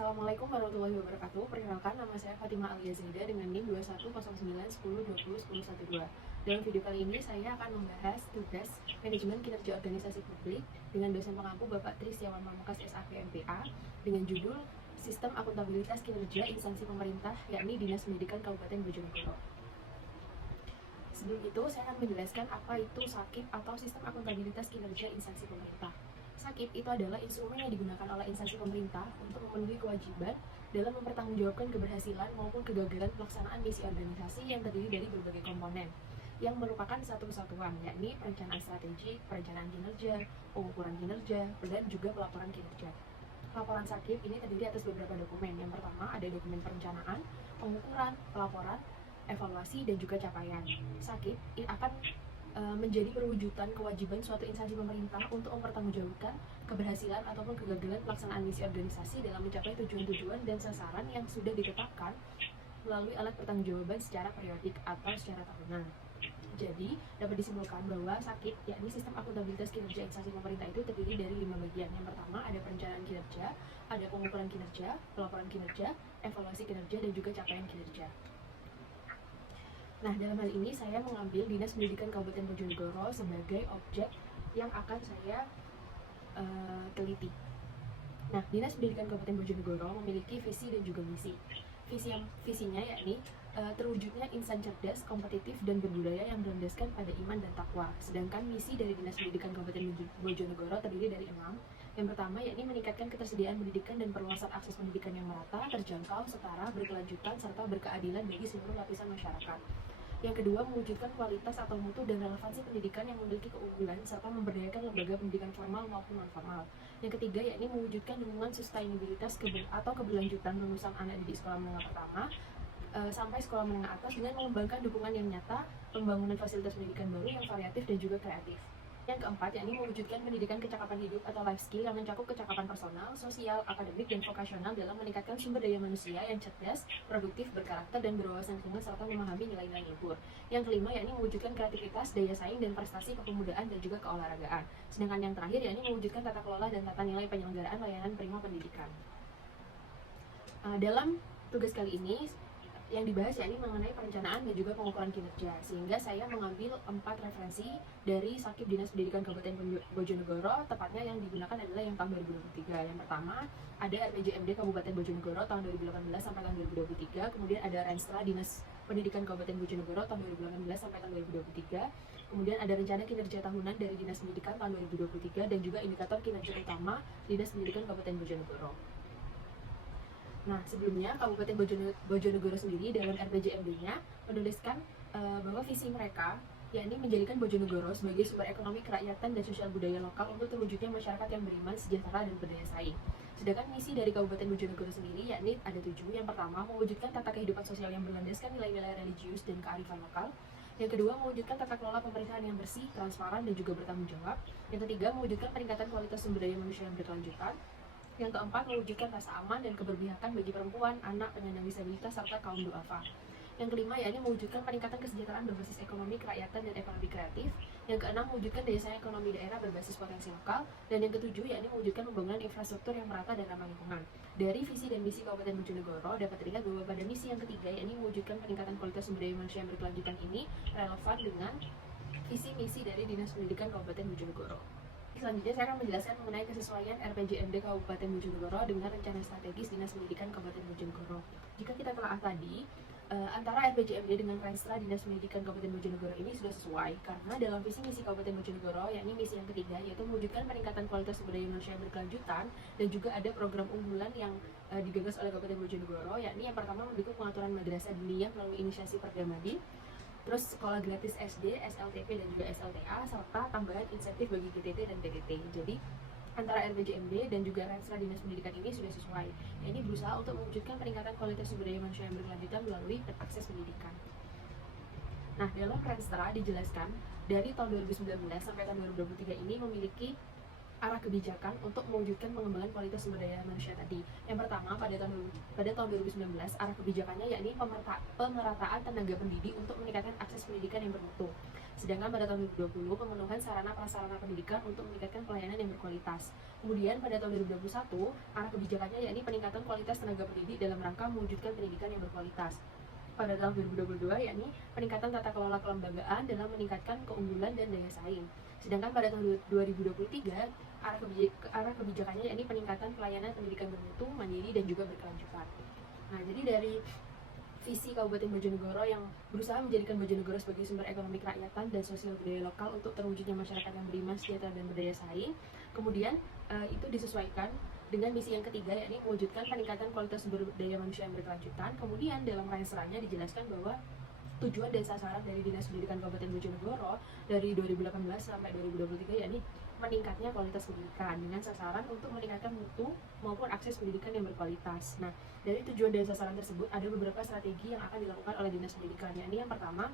Assalamualaikum warahmatullahi wabarakatuh. Perkenalkan, nama saya Fatimah Alia Zaida dengan NIM 210910201012. Dalam video kali ini saya akan membahas tugas manajemen kinerja organisasi publik dengan dosen pengampu Bapak Tri Setiawan Pamungkas SAP MPA dengan judul Sistem Akuntabilitas Kinerja Instansi Pemerintah, yakni Dinas Pendidikan Kabupaten Bojonegoro. Sebelum itu, saya akan menjelaskan apa itu SAKIP atau Sistem Akuntabilitas Kinerja Instansi Pemerintah. SAKIP itu adalah instrumen yang digunakan oleh instansi pemerintah untuk memenuhi kewajiban dalam mempertanggungjawabkan keberhasilan maupun kegagalan pelaksanaan misi organisasi yang terdiri dari berbagai komponen yang merupakan satu kesatuan, yakni perencanaan strategi, perencanaan kinerja, pengukuran kinerja, dan juga pelaporan kinerja. Laporan SAKIP ini terdiri atas beberapa dokumen. Yang pertama ada dokumen perencanaan, pengukuran, pelaporan, evaluasi, dan juga capaian. SAKIP akan menjadi perwujudan kewajiban suatu instansi pemerintah untuk mempertanggungjawabkan keberhasilan ataupun kegagalan pelaksanaan misi organisasi dalam mencapai tujuan-tujuan dan sasaran yang sudah ditetapkan melalui alat pertanggungjawaban secara periodik atau secara tahunan. Jadi, dapat disimpulkan bahwa SAKIP, yakni Sistem Akuntabilitas Kinerja Instansi Pemerintah, itu terdiri dari 5 bagian. Yang pertama ada perencanaan kinerja, ada pengukuran kinerja, pelaporan kinerja, evaluasi kinerja, dan juga capaian kinerja. Nah, dalam hal ini saya mengambil Dinas Pendidikan Kabupaten Bojonegoro sebagai objek yang akan saya teliti. Nah, Dinas Pendidikan Kabupaten Bojonegoro memiliki visi dan juga misi. Visinya yakni terwujudnya insan cerdas, kompetitif, dan berbudaya yang berlandaskan pada iman dan takwa. Sedangkan misi dari Dinas Pendidikan Kabupaten Bojonegoro terdiri dari 6. Yang pertama yakni meningkatkan ketersediaan pendidikan dan perluasan akses pendidikan yang merata, terjangkau, setara, berkelanjutan, serta berkeadilan bagi seluruh lapisan masyarakat. Yang kedua, mewujudkan kualitas atau mutu dan relevansi pendidikan yang memiliki keunggulan serta memberdayakan lembaga pendidikan formal maupun non-formal. Yang ketiga, yakni mewujudkan dukungan sustainabilitas atau keberlanjutan lulusan anak didik sekolah menengah pertama sampai sekolah menengah atas dengan mengembangkan dukungan yang nyata, pembangunan fasilitas pendidikan baru yang variatif dan juga kreatif. Yang keempat, yakni mewujudkan pendidikan kecakapan hidup atau life skill yang mencakup kecakapan personal, sosial, akademik, dan vokasional dalam meningkatkan sumber daya manusia yang cerdas, produktif, berkarakter, dan berwawasan lingkungan serta memahami nilai-nilai luhur. Yang kelima, yakni mewujudkan kreativitas, daya saing, dan prestasi kepemudaan dan juga keolahragaan. Sedangkan yang terakhir, yakni mewujudkan tata kelola dan tata nilai penyelenggaraan layanan prima pendidikan. Dalam tugas kali ini, yang dibahas yakni mengenai perencanaan dan juga pengukuran kinerja, sehingga saya mengambil 4 referensi dari SAKIP Dinas Pendidikan Kabupaten Bojonegoro, tepatnya yang digunakan adalah yang tahun 2023. Yang pertama ada RPJMD Kabupaten Bojonegoro tahun 2018 sampai tahun 2023, kemudian ada Renstra Dinas Pendidikan Kabupaten Bojonegoro tahun 2018 sampai tahun 2023, kemudian ada rencana kinerja tahunan dari Dinas Pendidikan tahun 2023, dan juga indikator kinerja utama Dinas Pendidikan Kabupaten Bojonegoro. Nah, sebelumnya Kabupaten Bojonegoro sendiri dalam RPJMD-nya menuliskan bahwa visi mereka yakni menjadikan Bojonegoro sebagai sumber ekonomi kerakyatan dan sosial budaya lokal untuk terwujudnya masyarakat yang beriman, sejahtera, dan berdaya saing. Sedangkan misi dari Kabupaten Bojonegoro sendiri yakni ada 7. Yang pertama, mewujudkan tata kehidupan sosial yang berlandaskan nilai-nilai religius dan kearifan lokal. Yang kedua, mewujudkan tata kelola pemerintahan yang bersih, transparan, dan juga bertanggung jawab. Yang ketiga, mewujudkan peningkatan kualitas sumber daya manusia yang berkelanjutan. Yang keempat, mewujudkan rasa aman dan keberpihakan bagi perempuan, anak, penyandang disabilitas, serta kaum duafa. Yang kelima, yakni mewujudkan peningkatan kesejahteraan berbasis ekonomi kerakyatan dan ekonomi kreatif. Yang keenam, mewujudkan daya saing ekonomi daerah berbasis potensi lokal. Dan yang ketujuh, yakni mewujudkan pembangunan infrastruktur yang merata dan ramah lingkungan. Dari visi dan misi Kabupaten Bojonegoro dapat terlihat bahwa pada misi yang ketiga, yakni mewujudkan peningkatan kualitas sumber daya manusia yang berkelanjutan ini relevan dengan visi misi dari Dinas Pendidikan Kabupaten Bojonegoro. Selanjutnya saya akan menjelaskan mengenai kesesuaian RPJMD Kabupaten Bojonegoro dengan rencana strategis Dinas Pendidikan Kabupaten Bojonegoro. Jika kita telah tadi, antara RPJMD dengan Renstra Dinas Pendidikan Kabupaten Bojonegoro ini sudah sesuai karena dalam visi misi Kabupaten Bojonegoro, yakni misi yang ketiga, yaitu mewujudkan peningkatan kualitas sumber daya manusia yang berkelanjutan, dan juga ada program unggulan yang digagas oleh Kabupaten Bojonegoro, yakni yang pertama mendukung pengaturan madrasah diniyah melalui inisiasi Perdamadin, terus sekolah gratis SD, SLTP, dan juga SLTA, serta tambahan insentif bagi GTT dan PTT. Jadi antara RPJMD dan juga Renstra Dinas Pendidikan ini sudah sesuai. Ini berusaha untuk mewujudkan peningkatan kualitas sumber daya manusia yang berkelanjutan melalui akses pendidikan. Nah, dalam Renstra dijelaskan dari tahun 2019 sampai tahun 2023 ini memiliki arah kebijakan untuk mewujudkan pengembangan kualitas sumber daya manusia tadi. Yang pertama, pada tahun 2019, arah kebijakannya yakni pemerataan tenaga pendidik untuk meningkatkan akses pendidikan yang bermutu. Sedangkan pada tahun 2020, pemenuhan sarana prasarana pendidikan untuk meningkatkan pelayanan yang berkualitas. Kemudian pada tahun 2021, arah kebijakannya yakni peningkatan kualitas tenaga pendidik dalam rangka mewujudkan pendidikan yang berkualitas. Pada tahun 2022 yakni peningkatan tata kelola kelembagaan dalam meningkatkan keunggulan dan daya saing. Sedangkan pada tahun 2023 arah kebijakannya yakni peningkatan pelayanan pendidikan bermutu, mandiri dan juga berkelanjutan. Nah, jadi dari visi Kabupaten Bojonegoro yang berusaha menjadikan Bojonegoro sebagai sumber ekonomi kerakyatan dan sosial budaya lokal untuk terwujudnya masyarakat yang beriman, sejahtera dan berdaya saing. Kemudian itu disesuaikan dengan misi yang ketiga, yakni mewujudkan peningkatan kualitas sumber daya manusia yang berkelanjutan. Kemudian dalam ranseranya dijelaskan bahwa tujuan dan sasaran dari Dinas Pendidikan Kabupaten Bojonegoro dari 2018 sampai 2023 yakni meningkatnya kualitas pendidikan dengan sasaran untuk meningkatkan mutu maupun akses pendidikan yang berkualitas. Nah, dari tujuan dan sasaran tersebut ada beberapa strategi yang akan dilakukan oleh Dinas Pendidikan, yakni yang pertama,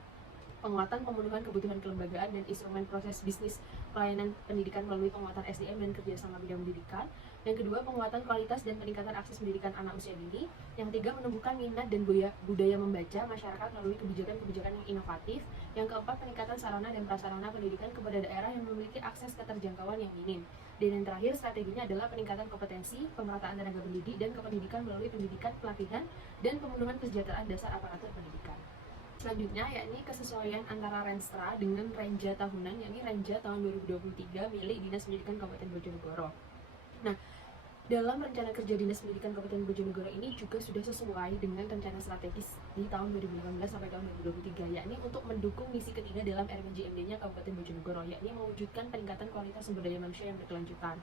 penguatan pemenuhan kebutuhan kelembagaan dan instrumen proses bisnis pelayanan pendidikan melalui penguatan SDM dan kerjasama bidang pendidikan. Yang kedua, penguatan kualitas dan peningkatan akses pendidikan anak usia dini. Yang ketiga, menumbuhkan minat dan budaya membaca masyarakat melalui kebijakan-kebijakan yang inovatif. Yang keempat, peningkatan sarana dan prasarana pendidikan kepada daerah yang memiliki akses keterjangkauan yang minim. Dan yang terakhir, strateginya adalah peningkatan kompetensi, pemerataan tenaga pendidik, dan kependidikan melalui pendidikan, pelatihan, dan pemenuhan kesejahteraan dasar aparatur pendidikan. Selanjutnya yakni kesesuaian antara Renstra dengan Renja tahunan, yakni Renja tahun 2023 milik Dinas Pendidikan Kabupaten Bojonegoro. Nah, dalam rencana kerja Dinas Pendidikan Kabupaten Bojonegoro ini juga sudah sesuai dengan rencana strategis di tahun 2018 sampai tahun 2023, yakni untuk mendukung misi ketiga dalam RPJMD-nya Kabupaten Bojonegoro, yakni mewujudkan peningkatan kualitas sumber daya manusia yang berkelanjutan.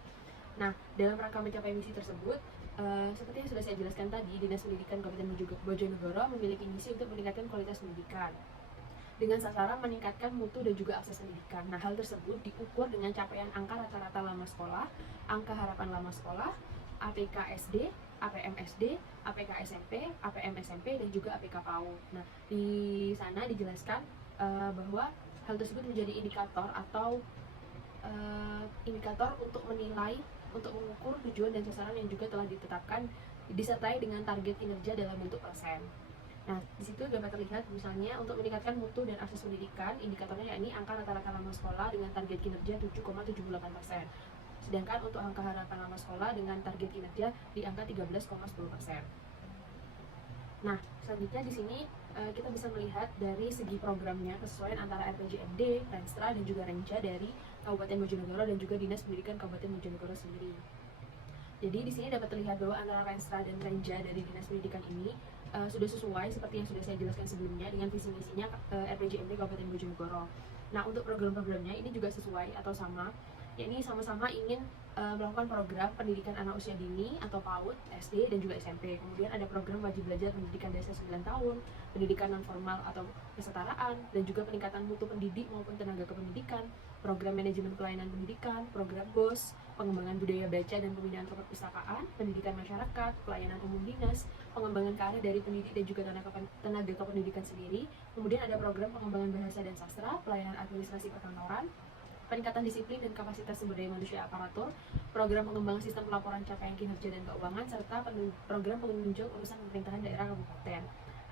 Nah, dalam rangka mencapai misi tersebut, seperti yang sudah saya jelaskan tadi, Dinas Pendidikan Kabupaten Bojonegoro memiliki misi untuk meningkatkan kualitas pendidikan dengan sasaran meningkatkan mutu dan juga akses pendidikan. Nah, hal tersebut diukur dengan capaian angka rata-rata lama sekolah, angka harapan lama sekolah, APK SD, APM SD, APK SMP, APM SMP, dan juga APK PAUD. Nah, di sana dijelaskan bahwa hal tersebut menjadi indikator atau indikator untuk menilai, untuk mengukur tujuan dan sasaran yang juga telah ditetapkan disertai dengan target kinerja dalam bentuk persen. Nah, di situ dapat terlihat misalnya untuk meningkatkan mutu dan akses pendidikan, indikatornya yakni angka rata-rata lama sekolah dengan target kinerja 7,78%. Sedangkan untuk angka harapan lama sekolah dengan target kinerja di angka 13,10%. Nah, selanjutnya di sini kita bisa melihat dari segi programnya kesesuaian antara RPJMD, Renstra, dan juga Renja dari Kabupaten Bojonegoro dan juga Dinas Pendidikan Kabupaten Bojonegoro sendiri. Jadi di sini dapat terlihat bahwa antara Renstra dan Renja dari Dinas Pendidikan ini sudah sesuai seperti yang sudah saya jelaskan sebelumnya dengan visi misinya RPJMD Kabupaten Bojonegoro. Nah, untuk program-programnya ini juga sesuai atau sama, yakni sama-sama ingin melakukan program pendidikan anak usia dini atau PAUD, SD, dan juga SMP. Kemudian ada program wajib belajar pendidikan desa 9 tahun, pendidikan non-formal atau kesetaraan, dan juga peningkatan mutu pendidik maupun tenaga kependidikan, program manajemen pelayanan pendidikan, program BOS, pengembangan budaya baca dan pembinaan perpustakaan, pendidikan masyarakat, pelayanan umum dinas, pengembangan karir dari pendidik dan juga tenaga kependidikan sendiri. Kemudian ada program pengembangan bahasa dan sastra, pelayanan administrasi perkantoran, peningkatan disiplin dan kapasitas sumber daya manusia aparatur, program pengembangan sistem pelaporan capaian kinerja dan keuangan, serta program penunjang urusan pemerintahan daerah kabupaten.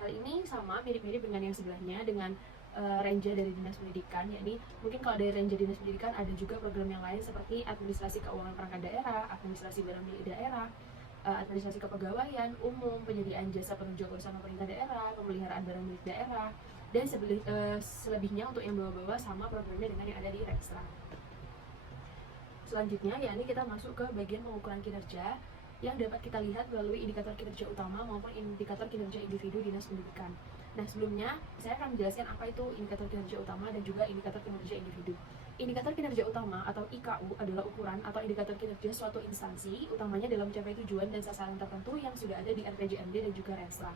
Hal ini sama mirip-mirip dengan yang sebelahnya dengan Renja dari Dinas Pendidikan, yakni mungkin kalau dari Renja Dinas Pendidikan ada juga program yang lain seperti administrasi keuangan perangkat daerah, administrasi barang milik daerah, administrasi kepegawaian umum, penyediaan jasa penunjang urusan pemerintah daerah, pemeliharaan barang milik daerah, dan selebihnya untuk yang bawah-bawah sama programnya dengan yang ada di Renstra. Selanjutnya yakni kita masuk ke bagian pengukuran kinerja yang dapat kita lihat melalui indikator kinerja utama maupun indikator kinerja individu Dinas Pendidikan. Nah, sebelumnya saya akan menjelaskan apa itu indikator kinerja utama dan juga indikator kinerja individu. Indikator kinerja utama atau IKU adalah ukuran atau indikator kinerja suatu instansi, utamanya dalam mencapai tujuan dan sasaran tertentu yang sudah ada di RPJMD dan juga Renstra.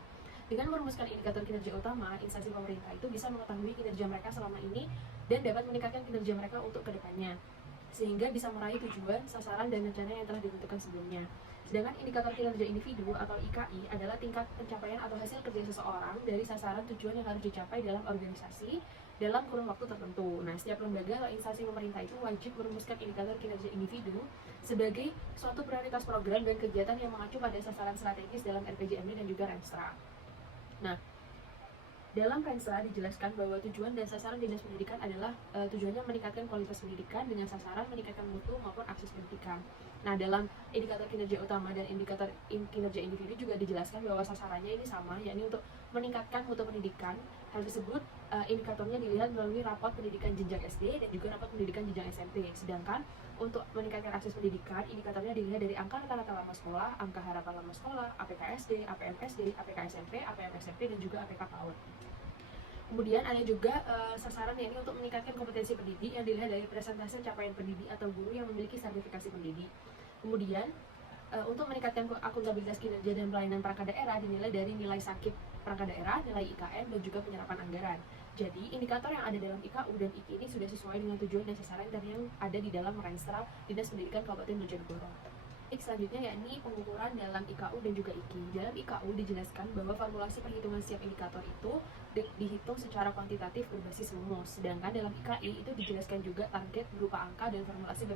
Dengan merumuskan indikator kinerja utama, instansi pemerintah itu bisa mengetahui kinerja mereka selama ini dan dapat meningkatkan kinerja mereka untuk kedepannya, sehingga bisa meraih tujuan, sasaran, dan rencana yang telah ditentukan sebelumnya. Sedangkan indikator kinerja individu atau IKI adalah tingkat pencapaian atau hasil kerja seseorang dari sasaran tujuan yang harus dicapai dalam organisasi dalam kurun waktu tertentu. Nah, setiap lembaga atau instansi pemerintah itu wajib merumuskan indikator kinerja individu sebagai suatu prioritas program dan kegiatan yang mengacu pada sasaran strategis dalam RPJMD dan juga Renstra. Nah, dalam Renstra dijelaskan bahwa tujuan dan sasaran dinas pendidikan adalah tujuannya meningkatkan kualitas pendidikan dengan sasaran meningkatkan mutu maupun akses pendidikan. Nah, dalam indikator kinerja utama dan indikator kinerja individu juga dijelaskan bahwa sasarannya ini sama, yakni untuk meningkatkan mutu pendidikan. Hal tersebut indikatornya dilihat melalui rapot pendidikan jenjang SD dan juga rapot pendidikan jenjang SMP. Sedangkan untuk meningkatkan akses pendidikan, indikatornya dilihat dari angka rata-rata lama sekolah, angka harapan lama sekolah, APK-SD, APM-SD, APK-SMP, APM-SMP, dan juga APK PAUD. Kemudian ada juga sasaran yakni untuk meningkatkan kompetensi pendidik yang dilihat dari presentase capaian pendidik atau guru yang memiliki sertifikasi pendidik. Kemudian untuk meningkatkan akuntabilitas kinerja dan pelayanan perangkat daerah dinilai dari nilai sakit perangkat daerah, nilai IKM, dan juga penyerapan anggaran. Jadi indikator yang ada dalam IKU dan IKI ini sudah sesuai dengan tujuan dan sasaran yang ada di dalam Renstra Dinas Pendidikan Kabupaten Bojonegoro. Selanjutnya yakni pengukuran dalam IKU dan juga IKI. Dalam IKU dijelaskan bahwa formulasi perhitungan setiap indikator itu dihitung secara kuantitatif berbasis rumus. Sedangkan dalam IKI itu dijelaskan juga target berupa angka dan formulasi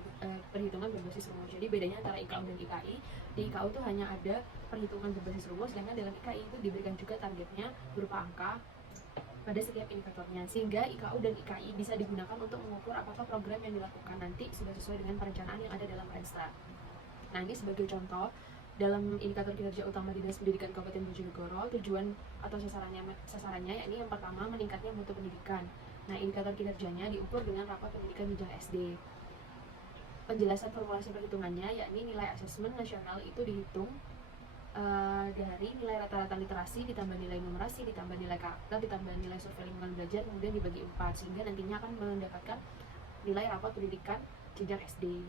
perhitungan berbasis rumus. Jadi bedanya antara IKU dan IKI, di IKU itu hanya ada perhitungan berbasis rumus, sedangkan dalam IKI itu diberikan juga targetnya berupa angka pada setiap indikatornya, sehingga IKU dan IKI bisa digunakan untuk mengukur apakah program yang dilakukan nanti sudah sesuai dengan perencanaan yang ada dalam Renstra. Nah, ini sebagai contoh dalam indikator kinerja utama Dinas Pendidikan Kabupaten Bojonegoro, tujuan atau sasarannya yakni yang pertama meningkatnya mutu pendidikan. Nah, indikator kinerjanya diukur dengan rapot pendidikan jenjang SD. Penjelasan formulasi perhitungannya yakni nilai asesmen nasional itu dihitung dari nilai rata-rata literasi ditambah nilai numerasi ditambah nilai karakter ditambah nilai survei lingkungan belajar kemudian dibagi 4 sehingga nantinya akan mendapatkan nilai rapot pendidikan jenjang SD.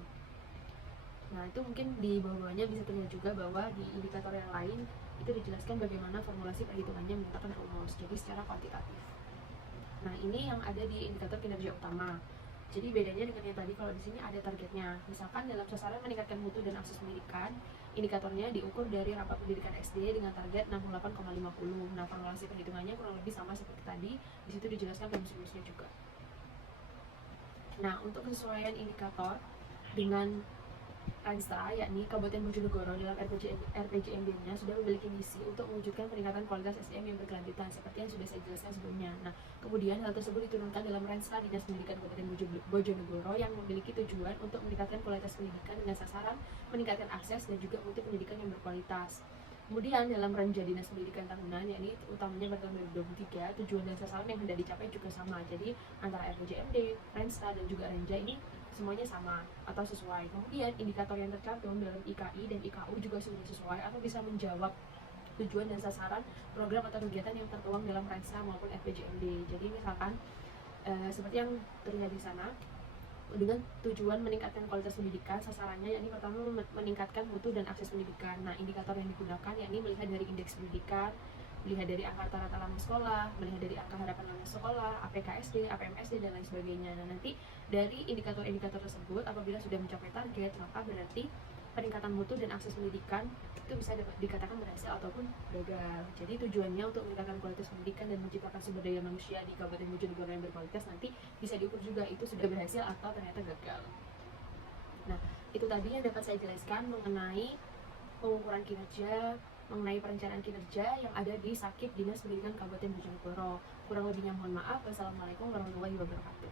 Nah, itu mungkin di bawah-bawahnya bisa terlihat juga bahwa di indikator yang lain itu dijelaskan bagaimana formulasi perhitungannya menggunakan rumus, jadi secara kuantitatif. Nah, ini yang ada di indikator kinerja utama. Jadi bedanya dengan yang tadi, kalau di sini ada targetnya. Misalkan dalam sasaran meningkatkan mutu dan akses pendidikan, indikatornya diukur dari rapat pendidikan SD dengan target 68,50. Nah, formulasi perhitungannya kurang lebih sama seperti tadi. Di situ dijelaskan rumus-rumusnya juga. Nah, untuk kesesuaian indikator dengan Renstra, yakni Kabupaten Bojonegoro dalam RPJMD-nya sudah memiliki misi untuk mewujudkan peningkatan kualitas SDM yang berkelanjutan seperti yang sudah saya jelaskan sebelumnya. Nah, kemudian hal tersebut diturunkan dalam Renstra Dinas Pendidikan Kabupaten Bojonegoro yang memiliki tujuan untuk meningkatkan kualitas pendidikan dengan sasaran meningkatkan akses dan juga mutu pendidikan yang berkualitas. Kemudian dalam Renja Dinas Pendidikan Tahunan, yakni utamanya pada tahun 2023, tujuan dan sasaran yang hendak dicapai juga sama. Jadi antara RPJMD, Renstra, dan juga Renja ini semuanya sama atau sesuai. Kemudian indikator yang tercantum dalam IKI dan IKU juga sudah sesuai atau bisa menjawab tujuan dan sasaran program atau kegiatan yang tertuang dalam Renstra maupun RPJMD. Jadi misalkan seperti yang terlihat di sana, dengan tujuan meningkatkan kualitas pendidikan, sasarannya yakni pertama meningkatkan mutu dan akses pendidikan. Nah, indikator yang digunakan yakni melihat dari indeks pendidikan, melihat dari angka rata-rata lama sekolah, melihat dari angka harapan lama sekolah, APK-SD, APM-SD, dan lain sebagainya. Nah, nanti dari indikator-indikator tersebut apabila sudah mencapai target, maka berarti peningkatan mutu dan akses pendidikan itu bisa dikatakan berhasil ataupun gagal. Jadi tujuannya untuk meningkatkan kualitas pendidikan dan menciptakan sumber daya manusia di Kabupaten Bojonegoro yang berkualitas nanti bisa diukur juga itu sudah berhasil atau ternyata gagal. Nah, itu tadi yang dapat saya jelaskan mengenai pengukuran kinerja, mengenai perencanaan kinerja yang ada di Sakit Dinas Pendidikan Kabupaten Bojonegoro. Kurang lebihnya mohon maaf. Wassalamualaikum warahmatullahi wabarakatuh.